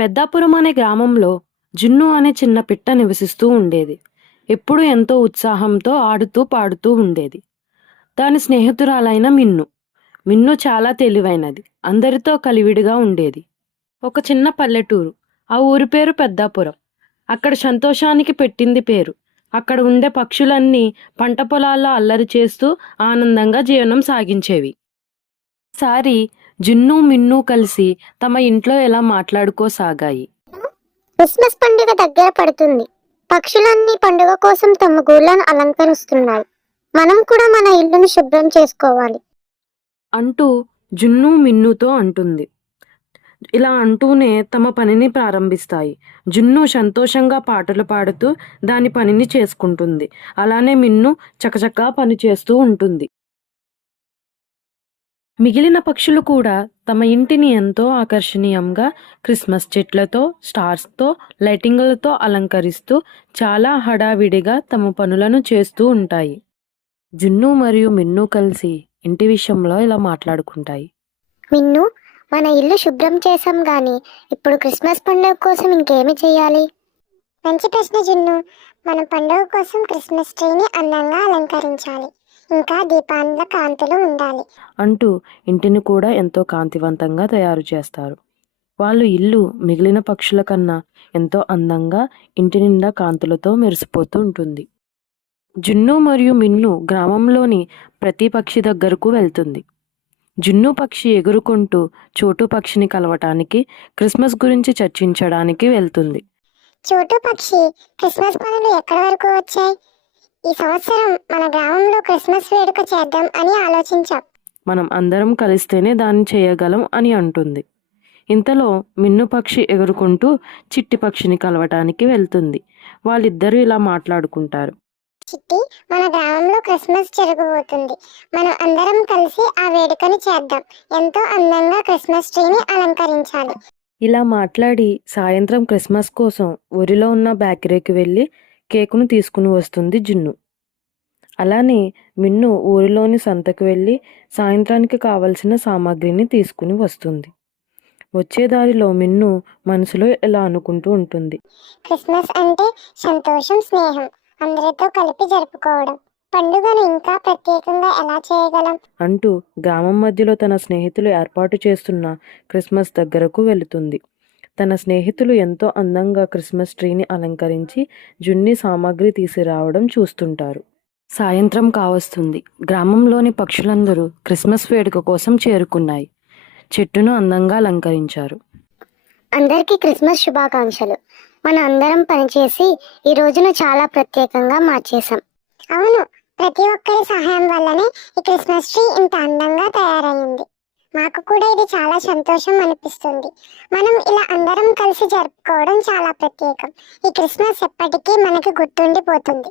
పెద్దాపురం అనే గ్రామంలో జున్ను అనే చిన్న పిట్ట నివసిస్తూ ఉండేది. ఎప్పుడూ ఎంతో ఉత్సాహంతో ఆడుతూ పాడుతూ ఉండేది. దాని స్నేహితురాలైన మిన్ను. మిన్ను చాలా తెలివైనది. అందరితో కలివిడిగా ఉండేది. ఒక చిన్న పల్లెటూరు. ఆ ఊరి పేరు పెద్దాపురం. అక్కడ సంతోషానికి పెట్టింది పేరు. అక్కడ ఉండే పక్షులన్నీ పంట పొలాల్లో అల్లరి చేస్తూ ఆనందంగా జీవనం సాగించేవి. సారి జున్ను మిన్ను కలిసి తమ ఇంట్లో ఎలా మాట్లాడుకోసాగాయి. క్రిస్మస్ పండుగ దగ్గర పడుతుంది. పక్షులన్నీ పండుగ కోసం తమ గూళ్ళను అలంకరిస్తున్నాయి. మనం కూడా మన ఇల్లును శుభ్రం చేసుకోవాలి. అంటూ జున్ను మిన్నుతో అంటుంది. ఇలా అంటూనే తమ పనిని ప్రారంభిస్తాయి. జున్ను సంతోషంగా పాటలు పాడుతూ దాని పనిని చేసుకుంటుంది. అలానే మిన్ను చకచకా పని చేస్తూ ఉంటుంది. మిగిలిన పక్షులు కూడా తమ ఇంటిని ఎంతో ఆకర్షణీయంగా క్రిస్మస్ చెట్లతో స్టార్స్తో లైటింగులతో అలంకరిస్తూ చాలా హడావిడిగా తమ పనులను చేస్తూ ఉంటాయి. జున్ను మరియు మిన్ను కలిసి ఇంటి విషయంలో ఇలా మాట్లాడుకుంటాయి. మిన్ను మన ఇల్లు శుభ్రం చేసాం గాని ఇప్పుడు క్రిస్మస్ పండుగ కోసం ఇంకేమి చేయాలి? మంచి ప్రశ్న జున్ను. మనం పండుగ కోసం క్రిస్మస్ ట్రీని అందంగా అలంకరించాలి. ఇంకా దీపాల కాంతులు ఉండాలి. అంటూ ఇంటిని కూడా ఎంతో కాంతివంతంగా తయారు చేస్తారు. వాళ్ళు ఇల్లు మిగిలిన పక్షుల కన్నా ఎంతో అందంగా ఇంటి నిండా కాంతులతో మెరిసిపోతూ ఉంటుంది. జున్ను మరియు మిన్ను గ్రామంలోని ప్రతి పక్షి దగ్గరకు వెళ్తుంది. జున్ను పక్షి ఎగురుకుంటూ చోటు పక్షిని కలవటానికి క్రిస్మస్ గురించి చర్చించడానికి వెళ్తుంది. చోటు పక్షి క్రిస్మస్ పనులు ఎక్కడి వరకు వచ్చాయి? ఈ సంవత్సరం మన గ్రామంలో క్రిస్మస్ వేడుక చేద్దాం అని ఆలోచించాం. మనం అందరం కలిస్తేనే దాన్ని చేయగలం అని అంటుంది. ఇంతలో మిన్ను పక్షి ఎగురుకుంటూ చిట్టి పక్షిని కలవటానికి వెళ్తుంది. వాళ్ళిద్దరూ ఇలా మాట్లాడుకుంటారు. చిట్టి మన గ్రామంలో క్రిస్మస్ జరగబోతుంది. మనం అందరం కలిసి ఆ వేడుకని చేద్దాం. ఎంతో అందంగా క్రిస్మస్ ట్రీని అలంకరించాలి. ఇలా మాట్లాడి సాయంత్రం క్రిస్మస్ కోసం ఊరిలో ఉన్న బేకరీకి వెళ్ళి కేకును తీసుకుని వస్తుంది జున్ను. అలానే మిన్ను ఊరిలోని సంతకు వెళ్ళి సాయంత్రానికి కావలసిన సామాగ్రిని తీసుకుని వస్తుంది. వచ్చే దారిలో మిన్ను మనసులో ఇలా అనుకుంటూ ఉంటుంది. క్రిస్మస్ అంటే సంతోషం స్నేహం. అందరితో కలిపి జరుపుకోవడం. పండుగను ఇంకా ప్రత్యేకంగా ఎలా చేయగలం? అంటూ గ్రామం మధ్యలో తన స్నేహితులు ఏర్పాటు చేస్తున్న క్రిస్మస్ దగ్గరకు వెళుతుంది. తన స్నేహితులు ఎంతో అందంగా క్రిస్మస్ ట్రీని అలంకరించి జున్ని సామాగ్రి తీసుకురావడం చూస్తుంటారు. సాయంత్రం కావస్తుంది. గ్రామంలోని పక్షులందరూ క్రిస్మస్ వేడుక కోసం చేరుకున్నాయి. చెట్టును అందంగా అలంకరించారు. అందరికీ క్రిస్మస్ శుభాకాంక్షలు. మన అందరం పనిచేసి ఈ రోజును చాలా ప్రత్యేకంగా మార్చేశాం. అవును ప్రతి ఒక్కరి సహాయం వల్లనే ఈ క్రిస్మస్ ట్రీ ఇంత అందంగా తయారైంది. మాకు కూడా ఇది చాలా సంతోషం అనిపిస్తుంది. మనం ఇలా అందరం కలిసి జరుపుకోవడం చాలా ప్రత్యేకం. ఈ క్రిస్మస్ ఎప్పటికీ మనకి గుర్తుండిపోతుంది.